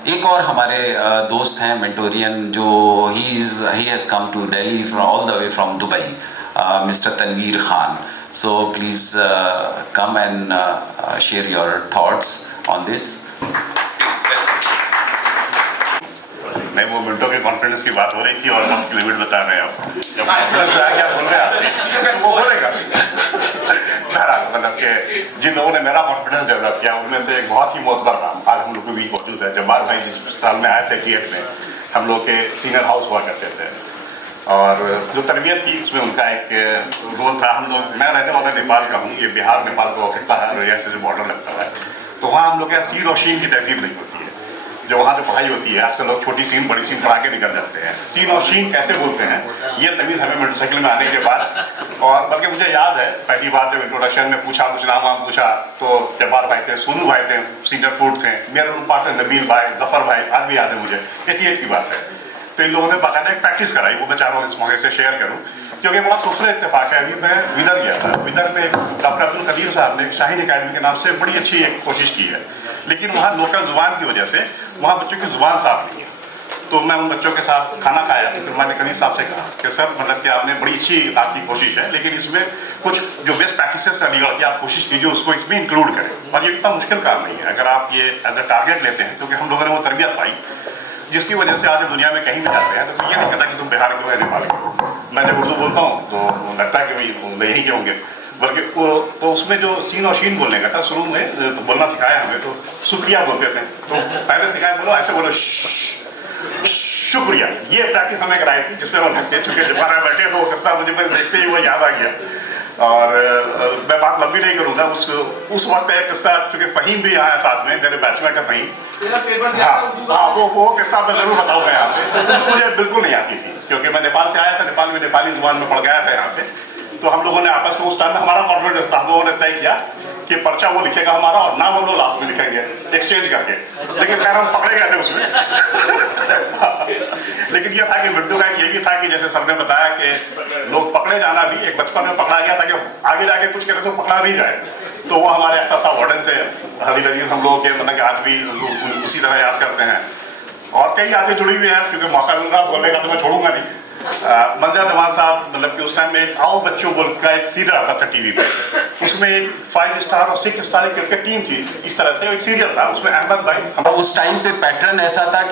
एक और हमारे दोस्त हैं मेंटोरियन जो he has come to Delhi from all the way from Dubai, mister Tanveer Khan. So please come and share your thoughts on this. मैं वो मिनटों के कॉन्फिडेंस की बात हो रही थी और वक्त की लिमिट बता रहे हैं आप. जब क्या बोल रहे हैं वो बोलेगा. मतलब कि जिन लोगों ने मेरा कॉन्फिडेंस डेवलप किया उनमें से एक बहुत ही मोतबर नाम आज हम लोग के बीच मौजूद है. जब्बार भाई जिस साल में आए थे TF में, हम लोग के सीनियर हाउस हुआ करते थे और जो तरबियत थी उसमें उनका एक रोल था. हम लोग, मैं रहने वाला नेपाल का हूँ, ये बिहार नेपाल को खिता है, रैया से जो बॉर्डर लगता है, तो वहाँ हम लोग के यहाँ सीन और शीन की तहजीब नहीं होती है. जो वहाँ जो पढ़ाई होती है अक्सर लोग छोटी सीन बड़ी सीन पढ़ा के निकल जाते हैं. सीन और शीन कैसे बोलते हैं ये तमीज़ हमें मोटरसाइकिल में आने के बाद, और बल्कि मुझे याद है पहली बार जब इंट्रोडक्शन में पूछा, कुछ नाम वाम पूछा, तो जब्बार भाई थे, सोनू भाई थे, सीनियर फूड थे, मेरे पार्टनर नबील भाई, जफर भाई, आज भी याद है मुझे. 88 की बात है. तो इन लोगों ने बाकायदा एक प्रैक्टिस कराई, वो मैं चाह रहा हूँ इस मौके से शेयर करूँ क्योंकि बड़ा खूबसूरत इत्तेफाक है. अभी मैं विदर गया था. विदर में डॉक्टर अब्दुल कदीर साहब ने शाहीन अकेडमी के नाम से बड़ी अच्छी एक कोशिश की है, लेकिन वहाँ लोकल जुबान की वजह से वहाँ बच्चों की जुबान साफ नहीं है. तो मैं उन बच्चों के साथ खाना खाया, फिर मैंने कदीर साहब से कहा कि सर मतलब कि आपने बड़ी अच्छी आपकी कोशिश है, लेकिन इसमें कुछ जो बेस्ट प्रैक्टिसेस अलीगढ़ की आप कोशिश कीजिए उसको इसमें इंक्लूड करें. और ये इतना मुश्किल काम नहीं है अगर आप ये एज अ टारगेट लेते हैं, क्योंकि हम लोगों ने वो तरबियत पाई जिसकी वजह से आज दुनिया में कहीं भी जाते हैं तो कोई ये नहीं कहता कि तुम बिहार के हो या नेपाल के हो. मैं जब उर्दू बोलता हूँ तो लगता है कि भाई यहीं के होंगे, बल्कि तो उसमें जो सीन और शीन बोलने का था, शुरू में तो बोलना सिखाया हमें, तो शुक्रिया बोलते थे. तो पहले सिखाया बोलो ऐसे बोलो शुक्रिया. ये प्रैक्टिस हमें कराई थी जिसमें हम लगते चूँकि जब हमारे बैठे तो वो किस्सा मुझे देखते ही वो याद आ गया. और मैं बात लंबी नहीं करूँगा. उस वक्त एक किस्सा, चूँकि फ़हीम भी यहाँ है साथ में, मेरे बैचमेट का फ़हीम, हाँ वो किस्सा मैं ज़रूर बताऊँगा यहाँ पे. उर्दू मुझे बिल्कुल नहीं आती थी क्योंकि मैं नेपाल से आया था, नेपाल में नेपाली जुबान में पढ़ गया था यहाँ पे. तो हम लोगों ने आपस में उस टाइम में हमारा कॉन्फिडेंस था, हम लोगों ने तय किया कि पर्चा वो लिखेगा हमारा और नाम हम लोग लास्ट में लिखेंगे एक्सचेंज करके. लेकिन खैर हम पकड़े गए थे उसमें. लेकिन ये था कि मिट्टू का ये भी था कि जैसे सर ने बताया कि लोग पकड़े जाना भी एक बचपन में पकड़ा गया था कि आगे जाके कुछ करे तो पकड़ा नहीं जाए. तो वो हमारे अख्तर साहब वार्डन थे, हदील अजीज, हम लोगों के मतलब कि आज भी उसी तरह याद करते हैं. और कई यादें जुड़ी हुई हैं क्योंकि मौका मिल रहा बोलने का तो मैं छोड़ूंगा नहीं. मंजर जमान साहब, मतलब कि उस टाइम में एक आओ बच्चों बोल का एक सीरियल आता था टीवी पे, उसमें एक 5 स्टार और 6 स्टार क्रिकेट टीम थी. इस तरह से एक सीरियल था, उसमें अहमद भाई, उस टाइम पे पैटर्न ऐसा था